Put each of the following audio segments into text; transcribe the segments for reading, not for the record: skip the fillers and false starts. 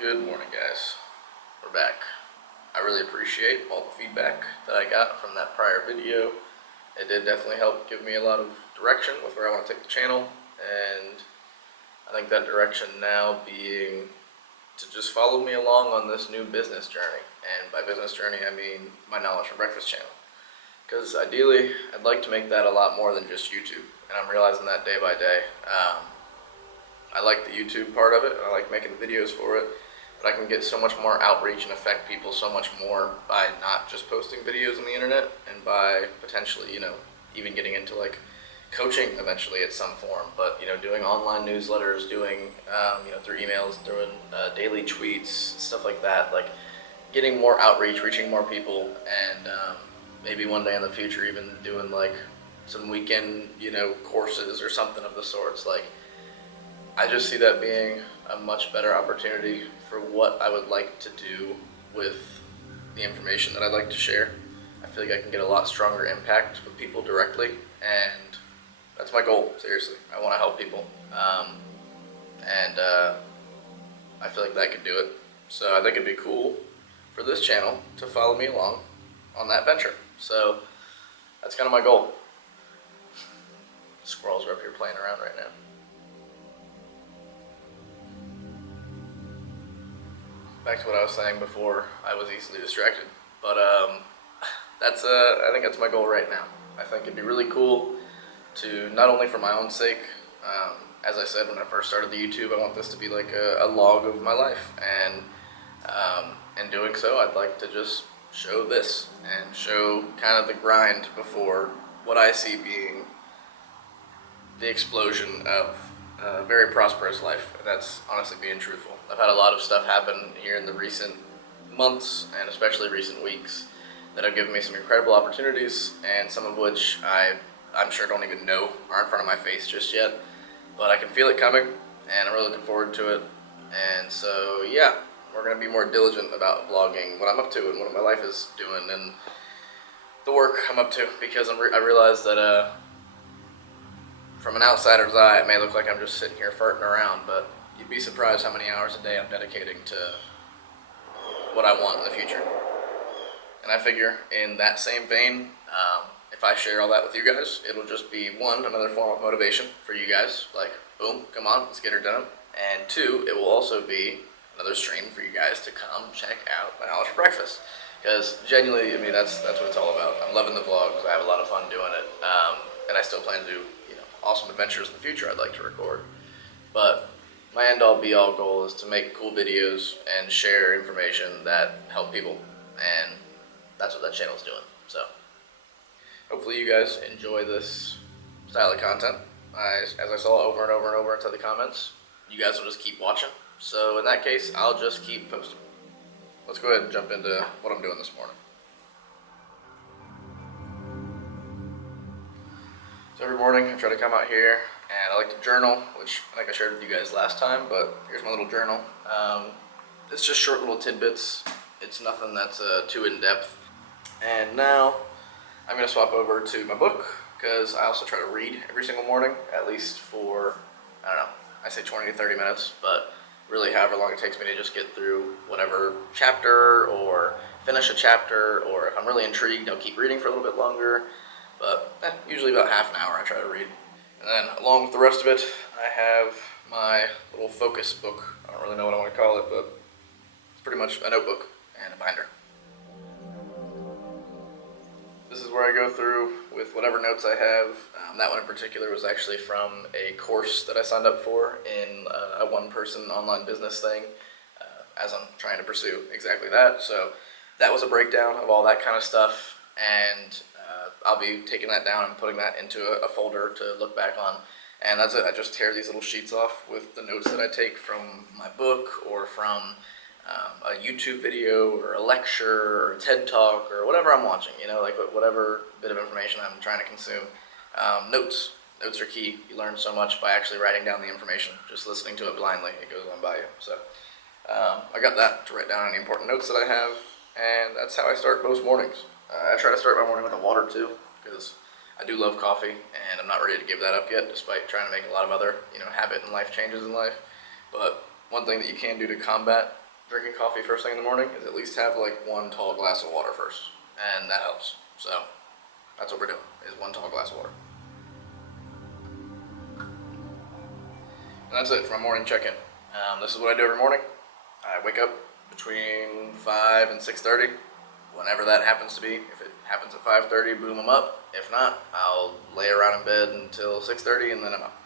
Good morning, guys. We're back. I really appreciate all the feedback that I got from that prior video. It did definitely help give me a lot of direction with where I want to take the channel, and I think that direction now being to just follow me along on this new business journey. And by business journey, I mean my Knowledge for Breakfast channel. Because ideally, I'd like to make that a lot more than just YouTube, and I'm realizing that day by day. I like the YouTube part of it, and I like making videos for it, but I can get so much more outreach and affect people so much more by not just posting videos on the internet, and by potentially, even getting into like coaching eventually at some form, but doing online newsletters, doing through emails, doing daily tweets, stuff like that, like getting more outreach, reaching more people, and maybe one day in the future even doing like some weekend courses or something of the sorts. Like, I just see that being a much better opportunity for what I would like to do with the information that I'd like to share. I feel like I can get a lot stronger impact with people directly, and that's my goal, seriously. I want to help people, and I feel like that could do it. So I think it'd be cool for this channel to follow me along on that venture. So that's kind of my goal. Squirrels are up here playing around right now. Back to what I was saying before, I was easily distracted. But I think that's my goal right now. I think it'd be really cool to, not only for my own sake, as I said when I first started the YouTube, I want this to be like a log of my life, and in doing so, I'd like to just show this and show kind of the grind before what I see being the explosion of a very prosperous life. And that's honestly being truthful. I've had a lot of stuff happen here in the recent months, and especially recent weeks, that have given me some incredible opportunities, and some of which I'm sure don't even know are in front of my face just yet, but I can feel it coming, and I'm really looking forward to it. And so yeah, we're going to be more diligent about vlogging what I'm up to and what my life is doing and the work I'm up to, because I realize that from an outsider's eye, it may look like I'm just sitting here farting around, but you'd be surprised how many hours a day I'm dedicating to what I want in the future. And I figure in that same vein, if I share all that with you guys, it'll just be, one, another form of motivation for you guys, like, boom, come on, let's get her done. And two, it will also be another stream for you guys to come check out my Knowledge for Breakfast. Because genuinely, I mean, that's what it's all about. I'm loving the vlogs, I have a lot of fun doing it, and I still plan to do awesome adventures in the future I'd like to record. But my end-all be-all goal is to make cool videos and share information that help people, and that's what that channel is doing. So hopefully you guys enjoy this style of content. As I saw over and over and over inside the comments, you guys will just keep watching. So in that case, I'll just keep posting. Let's go ahead and jump into what I'm doing this morning. So every morning I try to come out here, and I like to journal, which I think I shared with you guys last time, but here's my little journal. It's just short little tidbits. It's nothing that's too in-depth. And now I'm going to swap over to my book, because I also try to read every single morning, at least for, I don't know, I say 20 to 30 minutes, but really however long it takes me to just get through whatever chapter, or finish a chapter, or if I'm really intrigued, I'll keep reading for a little bit longer. But usually about half an hour I try to read. And then along with the rest of it, I have my little focus book. I don't really know what I want to call it, but it's pretty much a notebook and a binder. This is where I go through with whatever notes I have. That one in particular was actually from a course that I signed up for in a one-person online business thing, as I'm trying to pursue exactly that. So that was a breakdown of all that kind of stuff, and I'll be taking that down and putting that into a folder to look back on. And that's it. I just tear these little sheets off with the notes that I take from my book, or from a YouTube video, or a lecture, or a TED Talk, or whatever I'm watching, like whatever bit of information I'm trying to consume. Notes are key. You learn so much by actually writing down the information. Just listening to it blindly, it goes on by you. So I got that to write down any important notes that I have, and that's how I start most mornings. I try to start my morning with a water too, because I do love coffee, and I'm not ready to give that up yet, despite trying to make a lot of other habit and life changes in life. But one thing that you can do to combat drinking coffee first thing in the morning is at least have like one tall glass of water first, and that helps. So that's what we're doing, is one tall glass of water. And that's it for my morning check-in. This is what I do every morning. I wake up between 5 and 6:30, whenever that happens to be. If it happens at 5:30, boom, I'm up. If not, I'll lay around in bed until 6:30 and then I'm up.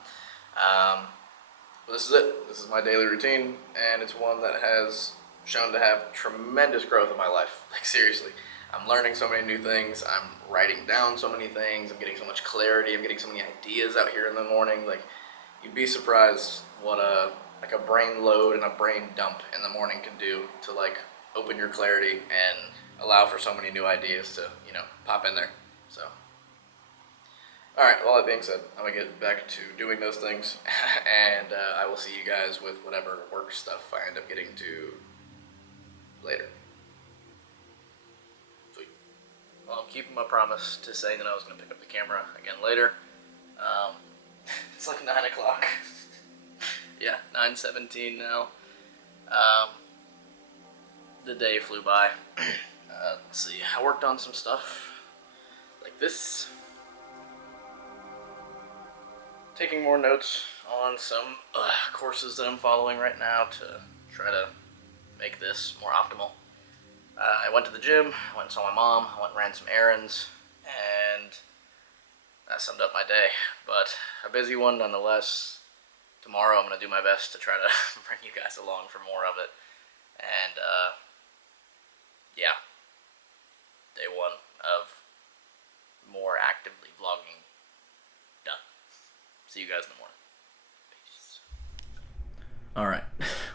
But this is it. This is my daily routine, and it's one that has shown to have tremendous growth in my life. Like, seriously. I'm learning so many new things. I'm writing down so many things. I'm getting so much clarity. I'm getting so many ideas out here in the morning. Like, you'd be surprised what a brain load and a brain dump in the morning can do to like open your clarity and allow for so many new ideas to, you know, pop in there. So, all right, well, that being said, I'm gonna get back to doing those things, and I will see you guys with whatever work stuff I end up getting to later. Sweet. Well, I'm keeping my promise to saying that I was gonna pick up the camera again later. It's like 9 o'clock. Yeah, 9:17 now. The day flew by. Let's see, I worked on some stuff like this. Taking more notes on some courses that I'm following right now to try to make this more optimal. I went to the gym, I went and saw my mom, I went and ran some errands, and that summed up my day. But a busy one nonetheless. Tomorrow I'm going to do my best to try to bring you guys along for more of it. And, yeah. Day one of more actively vlogging done. See you guys in the morning. Peace. Alright,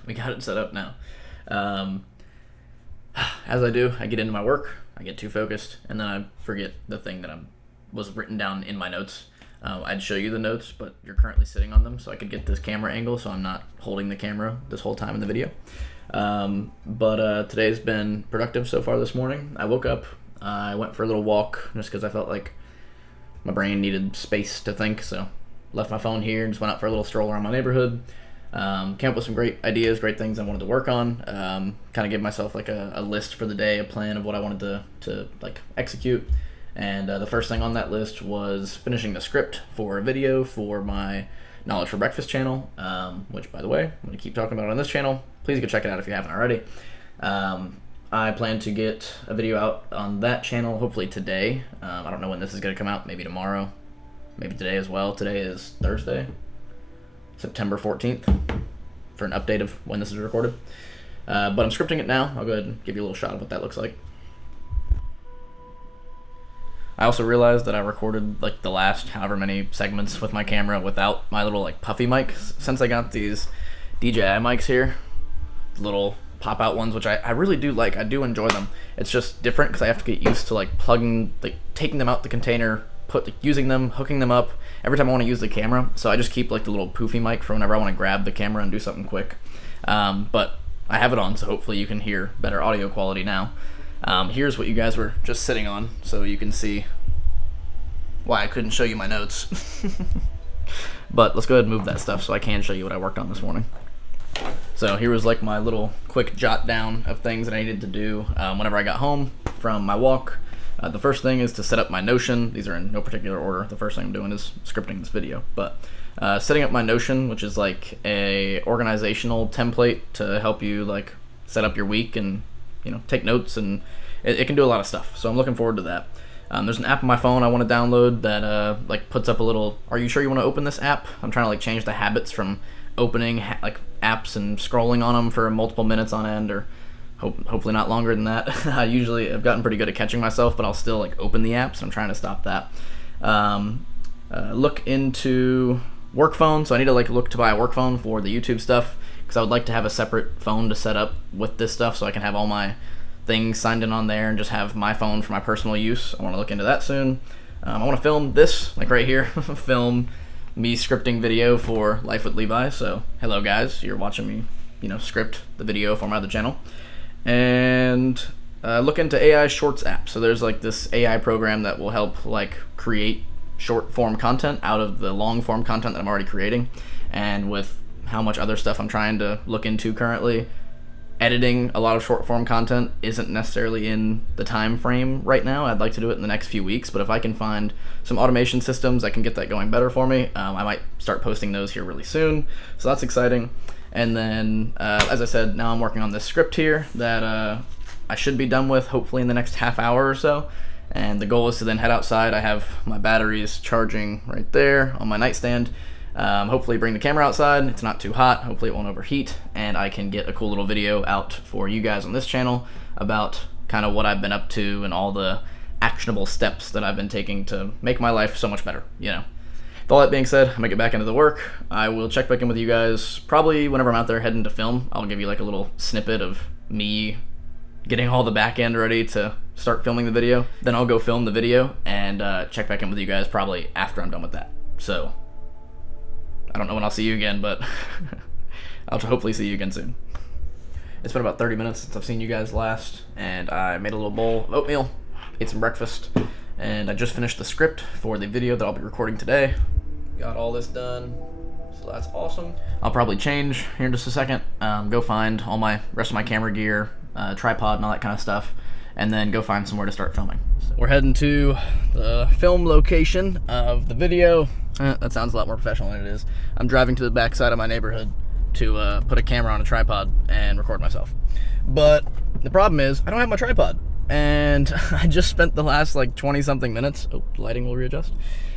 we got it set up now. As I do, I get into my work, I get too focused, and then I forget the thing that was written down in my notes. I'd show you the notes, but you're currently sitting on them, so I could get this camera angle so I'm not holding the camera this whole time in the video. But today's been productive so far this morning. I woke up, I went for a little walk just because I felt like my brain needed space to think, so left my phone here and just went out for a little stroll around my neighborhood. Came up with some great ideas, great things I wanted to work on. Kind of gave myself like a list for the day, a plan of what I wanted to like execute. And the first thing on that list was finishing the script for a video for my Knowledge for Breakfast channel, which, by the way, I'm going to keep talking about it on this channel. Please go check it out if you haven't already. I plan to get a video out on that channel hopefully today. I don't know when this is going to come out, maybe tomorrow, maybe today as well. Today is Thursday, September 14th, for an update of when this is recorded. But I'm scripting it now. I'll go ahead and give you a little shot of what that looks like. I also realized that I recorded like the last however many segments with my camera without my little like puffy mic. Since I got these DJI mics here, little pop out ones, which I really do like. I do enjoy them. It's just different because I have to get used to like plugging, like taking them out the container, using them, hooking them up every time I want to use the camera. So I just keep like the little poofy mic for whenever I want to grab the camera and do something quick. But I have it on, so hopefully you can hear better audio quality now. Here's what you guys were just sitting on, so you can see why I couldn't show you my notes. But let's go ahead and move that stuff so I can show you what I worked on this morning. So here was like my little quick jot down of things that I needed to do whenever I got home from my walk. The first thing is to set up my Notion. These are in no particular order. The first thing I'm doing is scripting this video. But setting up my Notion, which is like a organizational template to help you like set up your week and, you know, take notes, and it can do a lot of stuff. So I'm looking forward to that. There's an app on my phone I want to download that like puts up a little, are you sure you want to open this app? I'm trying to like change the habits from opening like apps and scrolling on them for multiple minutes on end, or hopefully not longer than that. I've gotten pretty good at catching myself, but I'll still like open the apps. I'm trying to stop that. Look into work phone. So I need to like look to buy a work phone for the YouTube stuff, because I would like to have a separate phone to set up with this stuff so I can have all my things signed in on there and just have my phone for my personal use. I want to look into that soon. I want to film this, like right here, film me scripting video for Life with Levi. So hello guys, you're watching me, you know, script the video for my other channel. And look into AI Shorts app. So there's like this AI program that will help like create short form content out of the long form content that I'm already creating. And with how much other stuff I'm trying to look into currently, editing a lot of short form content isn't necessarily in the time frame right now. I'd like to do it in the next few weeks, but if I can find some automation systems that can get that going better for me, I might start posting those here really soon. So that's exciting. And then, as I said, now I'm working on this script here that I should be done with hopefully in the next half hour or so. And the goal is to then head outside. I have my batteries charging right there on my nightstand. Hopefully bring the camera outside. It's not too hot. Hopefully it won't overheat, and I can get a cool little video out for you guys on this channel about kind of what I've been up to and all the actionable steps that I've been taking to make my life so much better, you know. With all that being said, I'm gonna get back into the work. I will check back in with you guys probably whenever I'm out there heading to film. I'll give you like a little snippet of me getting all the back end ready to start filming the video. Then I'll go film the video and check back in with you guys probably after I'm done with that. So I don't know when I'll see you again, but I'll hopefully see you again soon. It's been about 30 minutes since I've seen you guys last, and I made a little bowl of oatmeal, ate some breakfast, and I just finished the script for the video that I'll be recording today. Got all this done, so that's awesome. I'll probably change here in just a second, go find all my rest of my camera gear, tripod and all that kind of stuff, and then go find somewhere to start filming. So we're heading to the film location of the video. That sounds a lot more professional than it is. I'm driving to the back side of my neighborhood to put a camera on a tripod and record myself. But the problem is I don't have my tripod, and I just spent the last like 20-something minutes. Oh, lighting will readjust.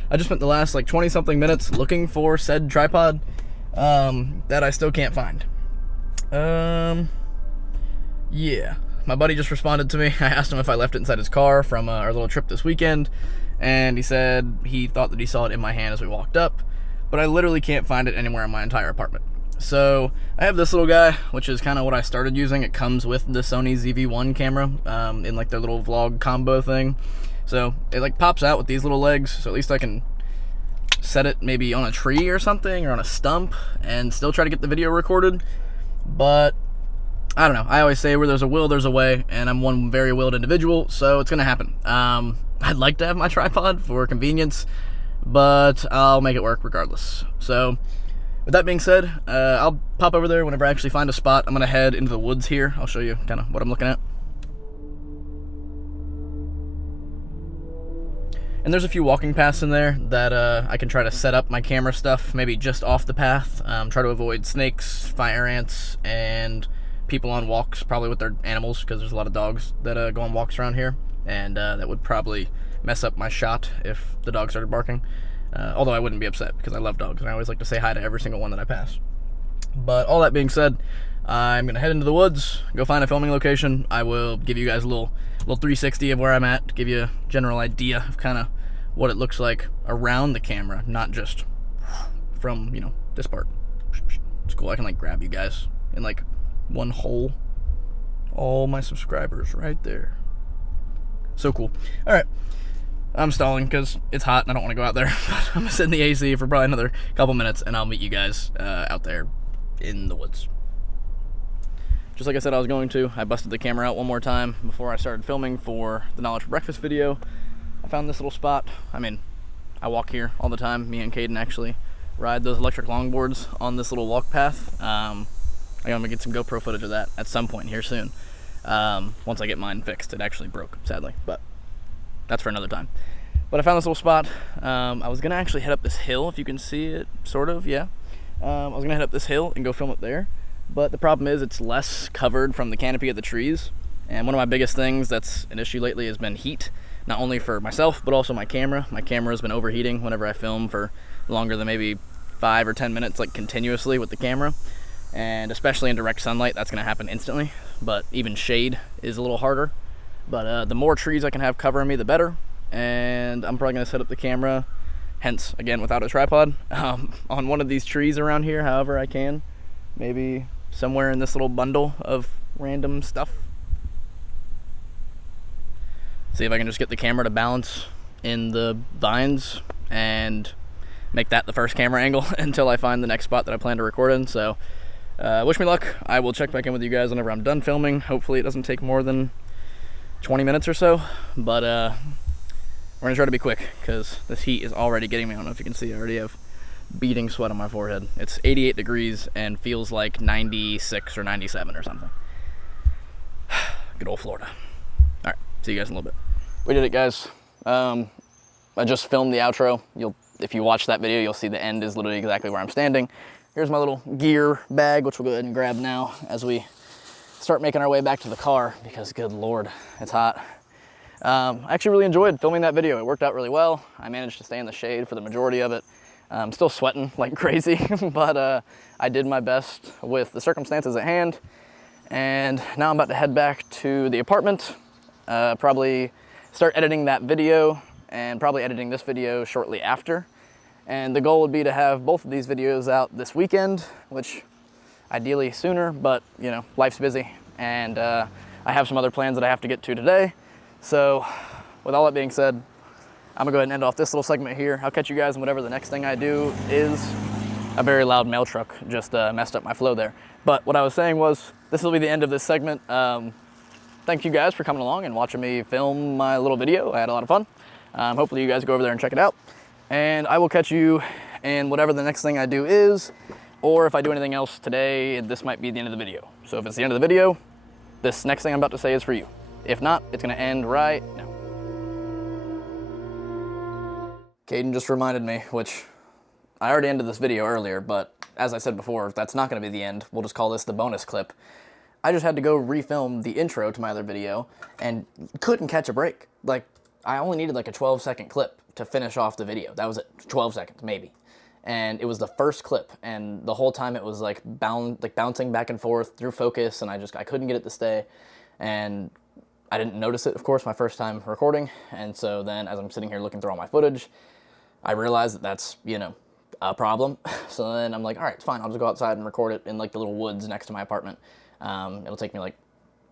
I just spent the last like 20-something minutes looking for said tripod that I still can't find. Yeah. My buddy just responded to me. I asked him if I left it inside his car from our little trip this weekend, and he said he thought that he saw it in my hand as we walked up, but I literally can't find it anywhere in my entire apartment. So I have this little guy, which is kind of what I started using. It comes with the Sony ZV-1 camera in like their little vlog combo thing. So it like pops out with these little legs, so at least I can set it maybe on a tree or something, or on a stump, and still try to get the video recorded. But I don't know. I always say where there's a will, there's a way, and I'm one very willed individual, so it's gonna happen. I'd like to have my tripod for convenience, but I'll make it work regardless. So with that being said, I'll pop over there whenever I actually find a spot. I'm gonna head into the woods here. I'll show you kind of what I'm looking at. And there's a few walking paths in there that I can try to set up my camera stuff, maybe just off the path. Try to avoid snakes, fire ants, and people on walks, probably with their animals, because there's a lot of dogs that go on walks around here, and that would probably mess up my shot if the dog started barking. Although I wouldn't be upset, because I love dogs, and I always like to say hi to every single one that I pass. But all that being said, I'm going to head into the woods, go find a filming location. I will give you guys a little 360 of where I'm at, to give you a general idea of kind of what it looks like around the camera, not just from, you know, this part. It's cool, I can like grab you guys in like one hole. All my subscribers right there. So cool. Alright, I'm stalling because it's hot and I don't want to go out there, but I'm gonna sit in the AC for probably another couple minutes, and I'll meet you guys out there in the woods. Just like I said I was going to, I busted the camera out one more time before I started filming for the Knowledge for Breakfast video. I found this little spot. I mean, I walk here all the time. Me and Caden actually ride those electric longboards on this little walk path. I'm gonna get some GoPro footage of that at some point here soon. Once I get mine fixed. It actually broke, sadly, but that's for another time. But I found this little spot. I was gonna actually head up this hill, if you can see it, sort of, yeah. I was gonna head up this hill and go film it there, but the problem is it's less covered from the canopy of the trees. And one of my biggest things that's an issue lately has been heat, not only for myself, but also my camera. My camera has been overheating whenever I film for longer than maybe 5 or 10 minutes, like continuously with the camera. And especially in direct sunlight, that's gonna happen instantly. But even shade is a little harder. But the more trees I can have covering me, the better. And I'm probably gonna set up the camera, hence, again, without a tripod, on one of these trees around here, however I can. Maybe somewhere in this little bundle of random stuff. See if I can just get the camera to balance in the vines and make that the first camera angle until I find the next spot that I plan to record in. So wish me luck. I will check back in with you guys whenever I'm done filming. Hopefully it doesn't take more than 20 minutes or so, but we're gonna try to be quick because this heat is already getting me. I don't know if you can see, I already have beating sweat on my forehead. It's 88 degrees and feels like 96 or 97 or something. Good old Florida. All right, see you guys in a little bit. We did it, guys. I just filmed the outro. If you watch that video, you'll see the end is literally exactly where I'm standing. Here's my little gear bag, which we'll go ahead and grab now as we start making our way back to the car, because good Lord, it's hot. I actually really enjoyed filming that video. It worked out really well. I managed to stay in the shade for the majority of it. I'm still sweating like crazy, but I did my best with the circumstances at hand. And now I'm about to head back to the apartment, probably start editing that video, and probably editing this video shortly after. And the goal would be to have both of these videos out this weekend, which ideally sooner, but you know, life's busy. And I have some other plans that I have to get to today. So with all that being said, I'm gonna go ahead and end off this little segment here. I'll catch you guys in whatever the next thing I do is. A very loud mail truck just messed up my flow there. But what I was saying was, this will be the end of this segment. Thank you guys for coming along and watching me film my little video. I had a lot of fun. Hopefully you guys go over there and check it out. And I will catch you in whatever the next thing I do is, or if I do anything else today, this might be the end of the video. So if it's the end of the video, this next thing I'm about to say is for you. If not, it's gonna end right now. Caden just reminded me, which I already ended this video earlier, but as I said before, that's not gonna be the end. We'll just call this the bonus clip. I just had to go refilm the intro to my other video and couldn't catch a break. Like, I only needed like a 12-second clip to finish off the video. That was it, 12 seconds, maybe. And it was the first clip, and the whole time it was like bouncing back and forth through focus, and I couldn't get it to stay. And I didn't notice it, of course, my first time recording. And so then as I'm sitting here looking through all my footage, I realized that that's, you know, a problem. So then I'm like, all right, it's fine. I'll just go outside and record it in like the little woods next to my apartment. It'll take me like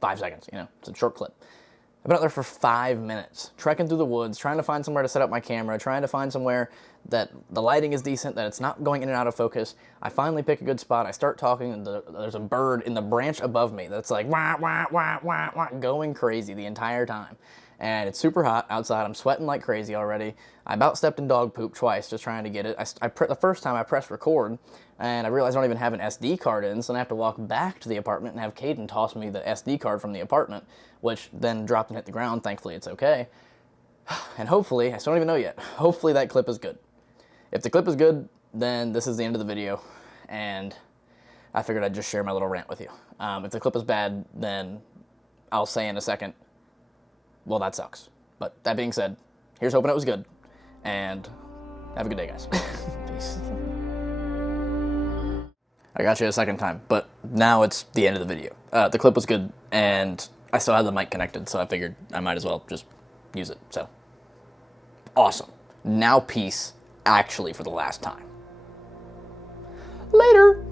5 seconds, you know, it's a short clip. I've been out there for 5 minutes, trekking through the woods, trying to find somewhere to set up my camera, trying to find somewhere that the lighting is decent, that it's not going in and out of focus. I finally pick a good spot. I start talking, and there's a bird in the branch above me that's like, wah, wah, wah, wah, wah, going crazy the entire time. And it's super hot outside. I'm sweating like crazy already. I about stepped in dog poop twice just trying to get it. The first time I pressed record, and I realized I don't even have an SD card in, so then I have to walk back to the apartment and have Caden toss me the SD card from the apartment, which then dropped and hit the ground. Thankfully, it's okay. And hopefully, I still don't even know yet, hopefully that clip is good. If the clip is good, then this is the end of the video, and I figured I'd just share my little rant with you. If the clip is bad, then I'll say in a second, well, that sucks. But that being said, here's hoping it was good, and have a good day, guys. Peace. I got you a second time, but now it's the end of the video. The clip was good, and I still had the mic connected, so I figured I might as well just use it, so. Awesome. Now peace, actually for the last time. Later.